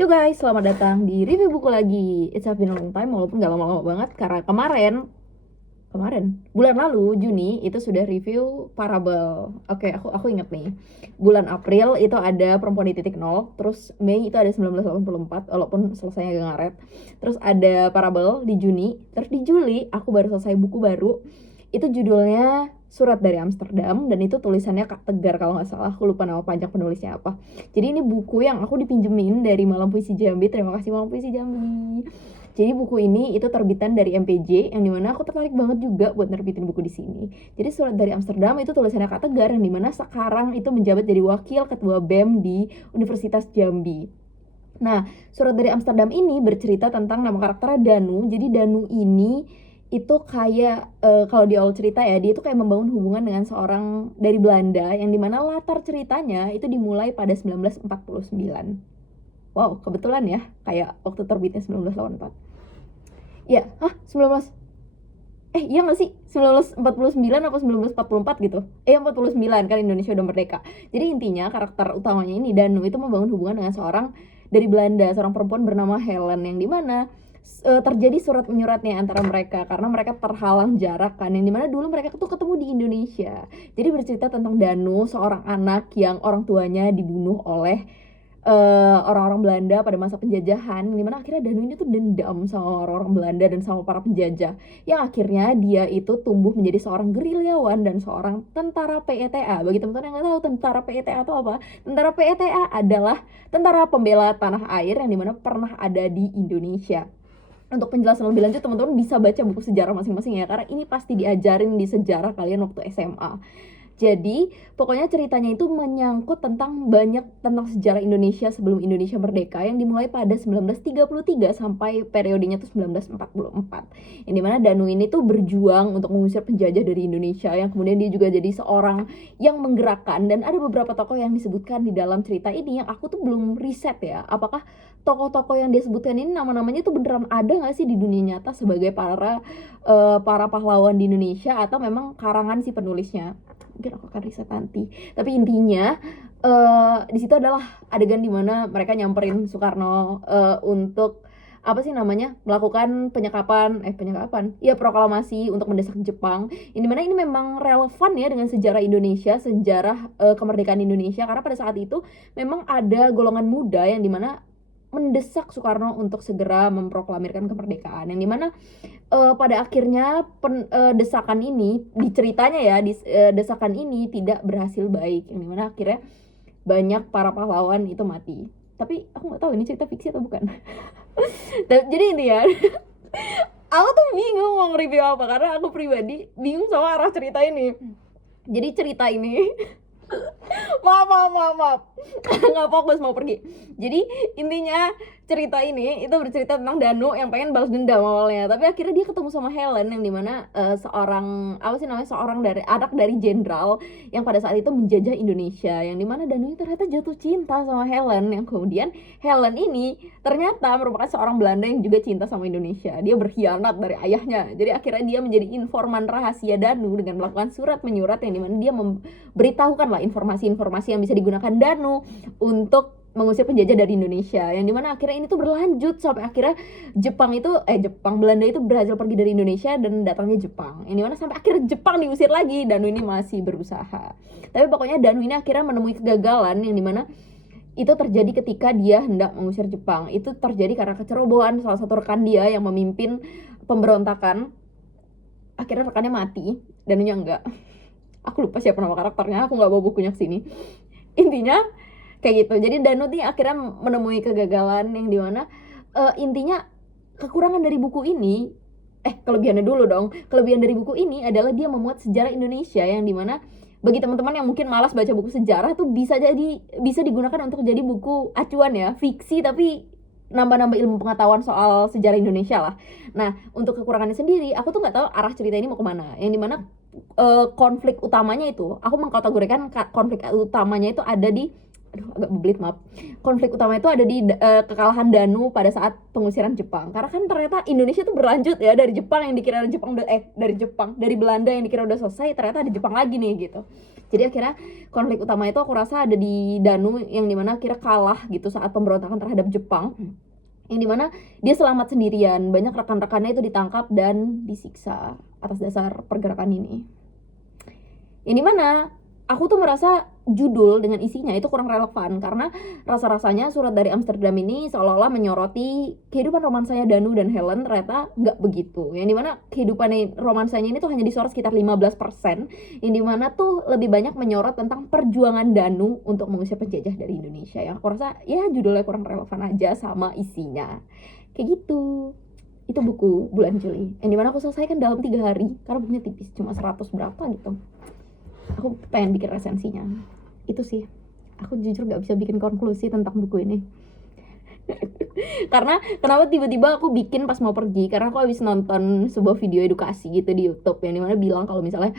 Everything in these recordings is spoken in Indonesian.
Yo guys, selamat datang di review buku lagi. It's been a long time, walaupun gak lama-lama banget karena kemarin bulan lalu Juni itu sudah review Parable. Oke, aku inget nih. Bulan April itu ada Perempuan di Titik Nol, terus Mei itu ada 1984 walaupun selesainya agak ngaret. Terus ada Parable di Juni, terus di Juli aku baru selesai buku baru. Itu judulnya Surat dari Amsterdam dan itu tulisannya Kak Tegar kalau nggak salah. Aku lupa nama panjang penulisnya apa. Jadi ini buku yang aku dipinjemin dari Malam Puisi Jambi. Terima kasih Malam Puisi Jambi. Jadi buku ini itu terbitan dari MPJ yang dimana aku tertarik banget juga buat nerbitin buku di sini. Jadi Surat dari Amsterdam itu tulisannya Kak Tegar yang dimana sekarang itu menjabat jadi wakil ketua BEM di Universitas Jambi. Nah, Surat dari Amsterdam ini bercerita tentang nama karakternya Danu. Jadi Danu ini itu kayak kalau di awal cerita ya, dia itu kayak membangun hubungan dengan seorang dari Belanda yang dimana latar ceritanya itu dimulai pada 1949. Wow, kebetulan ya, kayak waktu terbitnya 1984. Ya, 19 iya nggak sih? 1949 atau 1944 gitu? 49 kan Indonesia udah merdeka. Jadi intinya karakter utamanya ini Danu itu membangun hubungan dengan seorang dari Belanda, seorang perempuan bernama Helen yang dimana terjadi surat menyuratnya antara mereka karena mereka terhalang jarak kan, yang dimana dulu mereka tuh ketemu di Indonesia. Jadi bercerita tentang Danu, seorang anak yang orang tuanya dibunuh oleh orang-orang Belanda pada masa penjajahan, dimana akhirnya Danu ini tuh dendam sama orang-orang Belanda dan sama para penjajah, yang akhirnya dia itu tumbuh menjadi seorang gerilyawan dan seorang tentara PETA. Bagi teman-teman yang nggak tahu tentara PETA itu apa, tentara PETA adalah tentara pembela tanah air yang dimana pernah ada di Indonesia. Untuk penjelasan lebih lanjut teman-teman bisa baca buku sejarah masing-masing ya, karena ini pasti diajarin di sejarah kalian waktu SMA. Jadi pokoknya ceritanya itu menyangkut tentang sejarah Indonesia sebelum Indonesia merdeka yang dimulai pada 1933 sampai periodenya tuh 1944. Yang dimana Danu ini tuh berjuang untuk mengusir penjajah dari Indonesia, yang kemudian dia juga jadi seorang yang menggerakkan. Dan ada beberapa tokoh yang disebutkan di dalam cerita ini yang aku tuh belum riset ya, apakah tokoh-tokoh yang dia sebutkan ini nama-namanya tuh beneran ada nggak sih di dunia nyata sebagai para pahlawan di Indonesia atau memang karangan si penulisnya. Mungkin aku akan riset nanti. Tapi intinya di situ adalah adegan dimana mereka nyamperin Soekarno untuk apa sih namanya, melakukan penyekapan ya, proklamasi untuk mendesak Jepang. Ini mana ini memang relevan ya dengan sejarah Indonesia, sejarah kemerdekaan Indonesia, karena pada saat itu memang ada golongan muda yang dimana mendesak Soekarno untuk segera memproklamirkan kemerdekaan, yang dimana pada akhirnya desakan ini diceritanya ya, desakan ini tidak berhasil baik, yang dimana akhirnya banyak para pahlawan itu mati. Tapi aku nggak tahu ini cerita fiksi atau bukan. Jadi ini ya, aku tuh bingung mau review apa karena aku pribadi bingung sama arah cerita ini. Jadi cerita ini maaf nggak fokus, mau pergi. Jadi intinya cerita ini itu bercerita tentang Danu yang pengen balas dendam awalnya, tapi akhirnya dia ketemu sama Helen yang dimana seorang dari anak dari jenderal yang pada saat itu menjajah Indonesia, yang dimana Danu ini ternyata jatuh cinta sama Helen, yang kemudian Helen ini ternyata merupakan seorang Belanda yang juga cinta sama Indonesia. Dia berkhianat dari ayahnya, jadi akhirnya dia menjadi informan rahasia Danu dengan melakukan surat menyurat yang dimana dia memberitahukan lah informasi-informasi yang bisa digunakan Danu untuk mengusir penjajah dari Indonesia, yang dimana akhirnya ini tuh berlanjut sampai akhirnya Belanda itu berhasil pergi dari Indonesia dan datangnya Jepang, yang dimana sampai akhirnya Jepang diusir lagi. Danu ini masih berusaha, tapi pokoknya Danu ini akhirnya menemui kegagalan, yang dimana itu terjadi ketika dia hendak mengusir Jepang. Itu terjadi karena kecerobohan salah satu rekan dia yang memimpin pemberontakan. Akhirnya rekannya mati, Danunya enggak. Aku lupa siapa nama karakternya, aku nggak bawa bukunya kesini. Intinya kayak gitu. Jadi Danu nih akhirnya menemui kegagalan, yang dimana intinya kekurangan dari buku ini, kelebihannya dulu dong. Kelebihan dari buku ini adalah dia memuat sejarah Indonesia, yang dimana bagi teman-teman yang mungkin malas baca buku sejarah tuh bisa digunakan untuk jadi buku acuan ya, fiksi tapi nambah-nambah ilmu pengetahuan soal sejarah Indonesia lah. Nah, untuk kekurangannya sendiri, aku tuh nggak tahu arah cerita ini mau kemana. Yang dimana konflik utamanya itu, aku mengkategorikan konflik utamanya itu ada di aduh agak bebelit maaf. Konflik utama itu ada di kekalahan Danu pada saat pengusiran Jepang. Karena kan ternyata Indonesia tuh berlanjut ya, dari Jepang yang dikira Jepang udah dari Belanda yang dikira udah selesai, ternyata ada Jepang lagi nih gitu. Jadi akhirnya konflik utama itu aku rasa ada di Danu, yang dimana akhirnya kalah gitu saat pemberontakan terhadap Jepang, yang dimana dia selamat sendirian, banyak rekan-rekannya itu ditangkap dan disiksa atas dasar pergerakan ini. Yang dimana aku tuh merasa judul dengan isinya itu kurang relevan, karena rasa-rasanya Surat dari Amsterdam ini seolah-olah menyoroti kehidupan romansanya Danu dan Helen, ternyata nggak begitu. Yang dimana kehidupan romansanya ini tuh hanya disorot sekitar 15%, yang dimana tuh lebih banyak menyorot tentang perjuangan Danu untuk mengusir penjajah dari Indonesia. Yang aku rasa ya judulnya kurang relevan aja sama isinya. Kayak gitu. Itu buku Bulan Juli, yang dimana aku selesaikan dalam 3 hari, karena bukunya tipis, cuma 100 berapa gitu. Aku pengen bikin resensinya. Itu sih, aku jujur gak bisa bikin konklusi tentang buku ini. Karena kenapa tiba-tiba aku bikin pas mau pergi, karena aku habis nonton sebuah video edukasi gitu di YouTube, yang dimana bilang kalau misalnya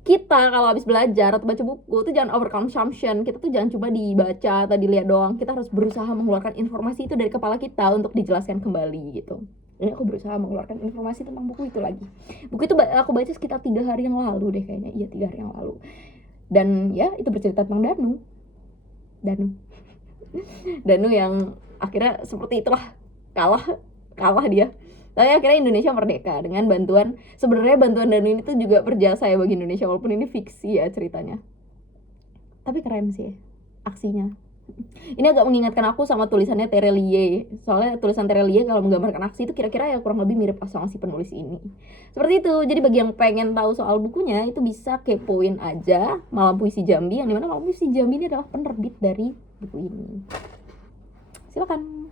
kita kalau habis belajar atau baca buku tuh jangan overconsumption. Kita tuh jangan cuma dibaca atau dilihat doang, kita harus berusaha mengeluarkan informasi itu dari kepala kita untuk dijelaskan kembali gitu. Ini aku berusaha mengeluarkan informasi tentang buku itu lagi. Buku itu aku baca sekitar 3 hari yang lalu deh kayaknya. Iya, 3 hari yang lalu. Dan ya itu bercerita tentang Danu yang akhirnya seperti itulah, kalah dia. Tapi akhirnya Indonesia merdeka dengan bantuan, sebenarnya bantuan Danu ini tuh juga berjasa ya bagi Indonesia, walaupun ini fiksi ya ceritanya. Tapi keren sih aksinya. Ini agak mengingatkan aku sama tulisannya Terelie. Soalnya tulisan Terelie kalau menggambarkan aksi itu kira-kira ya kurang lebih mirip sama si penulis ini. Seperti itu. Jadi bagi yang pengen tahu soal bukunya, itu bisa kepoin aja Malam Puisi Jambi, yang dimana Malam Puisi Jambi ini adalah penerbit dari buku ini. Silakan.